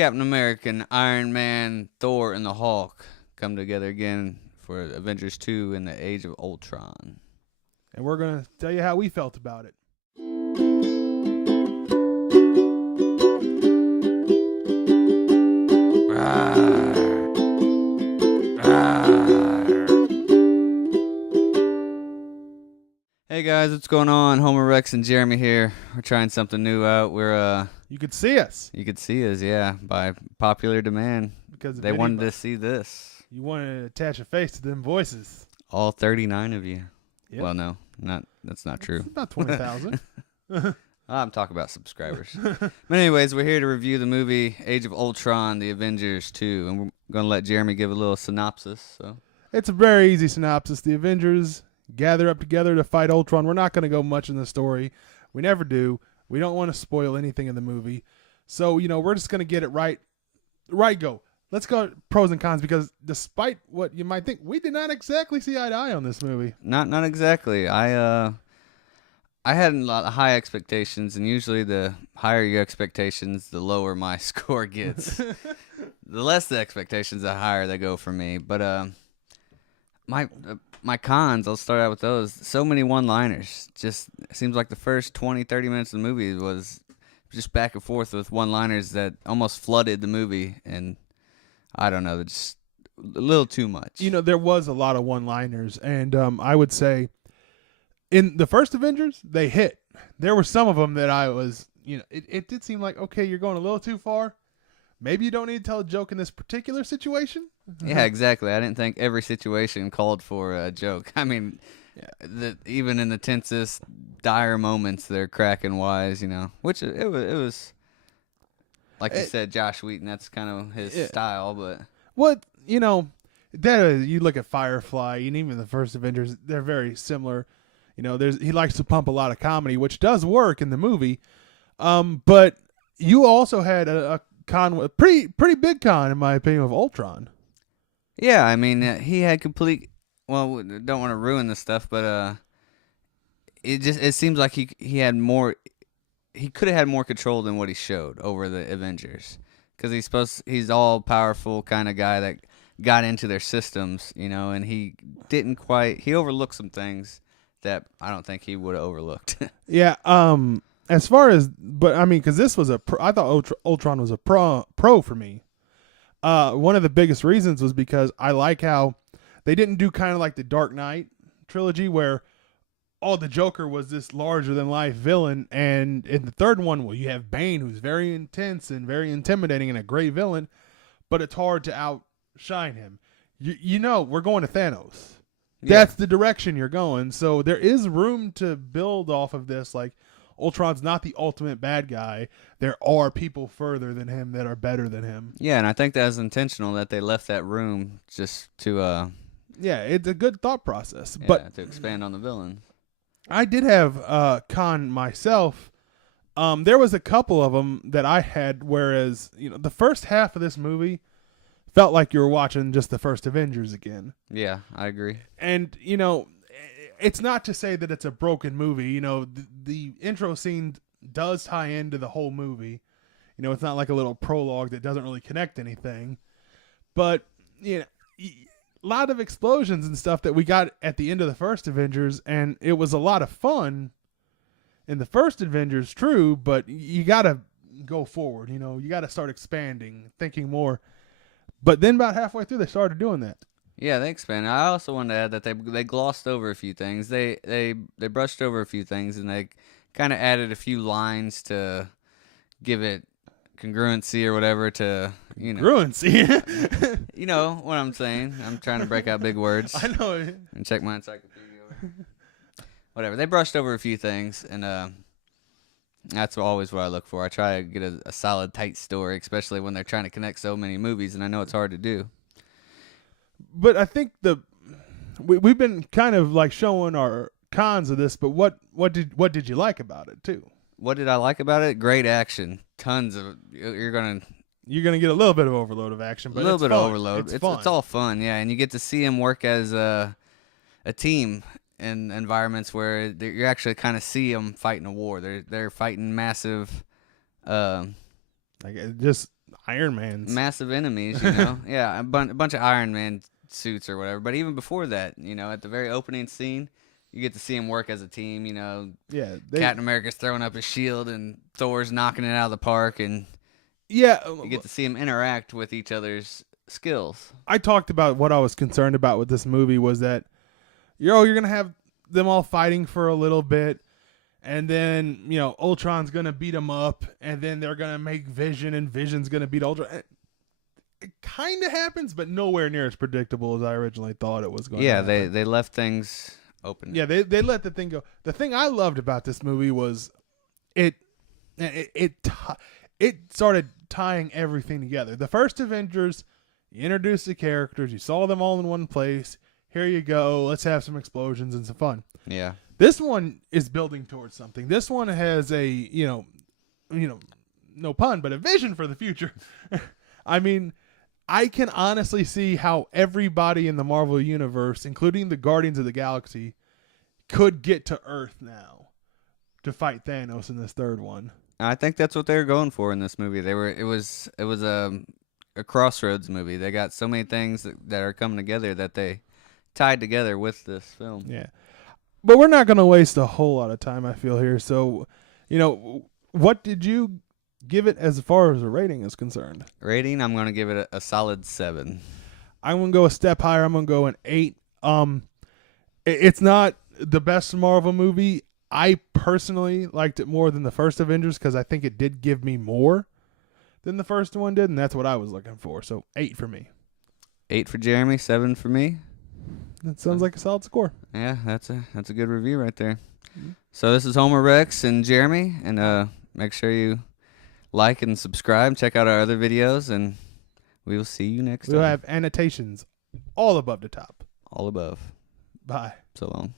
Captain America, and Iron Man, Thor, and the Hulk come together again for Avengers 2 in the Age of Ultron. And we're going to tell you how we felt about it. Hey guys, what's going on? Homer, Rex, and Jeremy here. We're trying something new out. You could see us. You could see us, yeah, by popular demand. Because they wanted to see this. You wanted to attach a face to them voices. All 39 of you. Yep. Well, no, that's not true. It's about 20,000. I'm talking about subscribers. But anyways, we're here to review the movie Age of Ultron, the Avengers 2, and we're going to let Jeremy give a little synopsis. So it's a very easy synopsis. The Avengers gather up together to fight Ultron. We're not going to go much in the story. We never do. We don't want to spoil anything in the movie. So, we're just going to get it right. Go. Let's go pros and cons, because despite what you might think, we did not exactly see eye to eye on this movie. Not exactly. I had a lot of high expectations, and usually the higher your expectations, the lower my score gets. The less the expectations, the higher they go for me. But my cons, I'll start out with those. So many one-liners. Just seems like the first 20, 30 minutes of the movie was just back and forth with one-liners that almost flooded the movie, and I don't know, just a little too much. There was a lot of one-liners, and I would say in the first Avengers, they hit. There were some of them that I was, it did seem like, okay, you're going a little too far. Maybe you don't need to tell a joke in this particular situation. Yeah, exactly. I didn't think every situation called for a joke. I mean, even in the tensest, dire moments, they're cracking wise, which it was, like you said, Josh Whedon, that's kind of his style. But what, you look at Firefly and even the first Avengers, they're very similar. He likes to pump a lot of comedy, which does work in the movie. But you also had a pretty big con, in my opinion, of Ultron. Yeah, I mean, he had complete. Well, don't want to ruin this stuff, but it seems like he had more. He could have had more control than what he showed over the Avengers, because he's all powerful kind of guy that got into their systems, and he didn't quite. He overlooked some things that I don't think he would have overlooked. Yeah. As far as, but I mean, because this was I thought Ultron was a pro for me. One of the biggest reasons was because I like how they didn't do kind of like the Dark Knight trilogy, where the Joker was this larger than life villain, and in the third one, you have Bane, who's very intense and very intimidating and a great villain, but it's hard to outshine him. We're going to Thanos. Yeah. That's the direction you're going. So there is room to build off of this. Like, Ultron's not the ultimate bad guy. There are people further than him that are better than him. Yeah, and I think that was intentional that they left that room just to yeah, it's a good thought process. Yeah, but to expand on the villain. I did have con myself. There was a couple of them that I had, whereas the first half of this movie felt like you were watching just the first Avengers again. Yeah, I agree. And it's not to say that it's a broken movie. The intro scene does tie into the whole movie. It's not like a little prologue that doesn't really connect anything. But, a lot of explosions and stuff that we got at the end of the first Avengers, and it was a lot of fun in the first Avengers, true, but you got to go forward. You got to start expanding, thinking more. But then about halfway through, they started doing that. Yeah, they expanded. I also wanted to add that they glossed over a few things. They brushed over a few things, and they kind of added a few lines to give it congruency or whatever to, Congruency? You know what I'm saying. I'm trying to break out big words. I know. And check my encyclopedia. Whatever. They brushed over a few things, and that's always what I look for. I try to get a solid, tight story, especially when they're trying to connect so many movies, and I know it's hard to do. But I think we've been kind of like showing our cons of this, but what did you like about it too? What did I like about it? Great action, tons of. You're gonna get a little bit of overload of action, but a little bit fun. of overload. It's fun. It's all fun, yeah, and you get to see them work as a team in environments where you actually kind of see them fighting a war. They're fighting massive. Like just Iron Man's. massive enemies, you know. Yeah, a bunch of Iron Man suits or whatever. But even before that, you know, at the very opening scene, you get to see them work as a team. You know, Yeah, Captain America's throwing up his shield and Thor's knocking it out of the park, and yeah. you get to see them interact with each other's skills. I talked about what I was concerned about with this movie was that you're gonna have them all fighting for a little bit, and then Ultron's gonna beat them up, and then they're gonna make Vision, and Vision's gonna beat Ultron. It kind of happens, but nowhere near as predictable as I originally thought it was going. Yeah, to happen. they left things open. Yeah, they let the thing go. The thing I loved about this movie was it started tying everything together. The first Avengers, you introduced the characters, you saw them all in one place. Here you go. Let's have some explosions and some fun. Yeah. This one is building towards something. This one has a no pun, but a vision for the future. I mean, I can honestly see how everybody in the Marvel Universe, including the Guardians of the Galaxy, could get to Earth now to fight Thanos in this third one. I think that's what they were going for in this movie. It was a crossroads movie. They got so many things that are coming together that they tied together with this film. Yeah. But we're not going to waste a whole lot of time, I feel, here. So, what did you give it as far as a rating is concerned? Rating, I'm going to give it a solid 7. I'm going to go a step higher. I'm going to go an 8. It's not the best Marvel movie. I personally liked it more than the first Avengers because I think it did give me more than the first one did, and that's what I was looking for. So 8 for me. 8 for Jeremy, 7 for me. That sounds like a solid score. Yeah, that's a good review right there. Mm-hmm. So this is Homer, Rex, and Jeremy, and make sure you like and subscribe. Check out our other videos, and we will see you next time. We'll have annotations all above the top. All above. Bye. So long.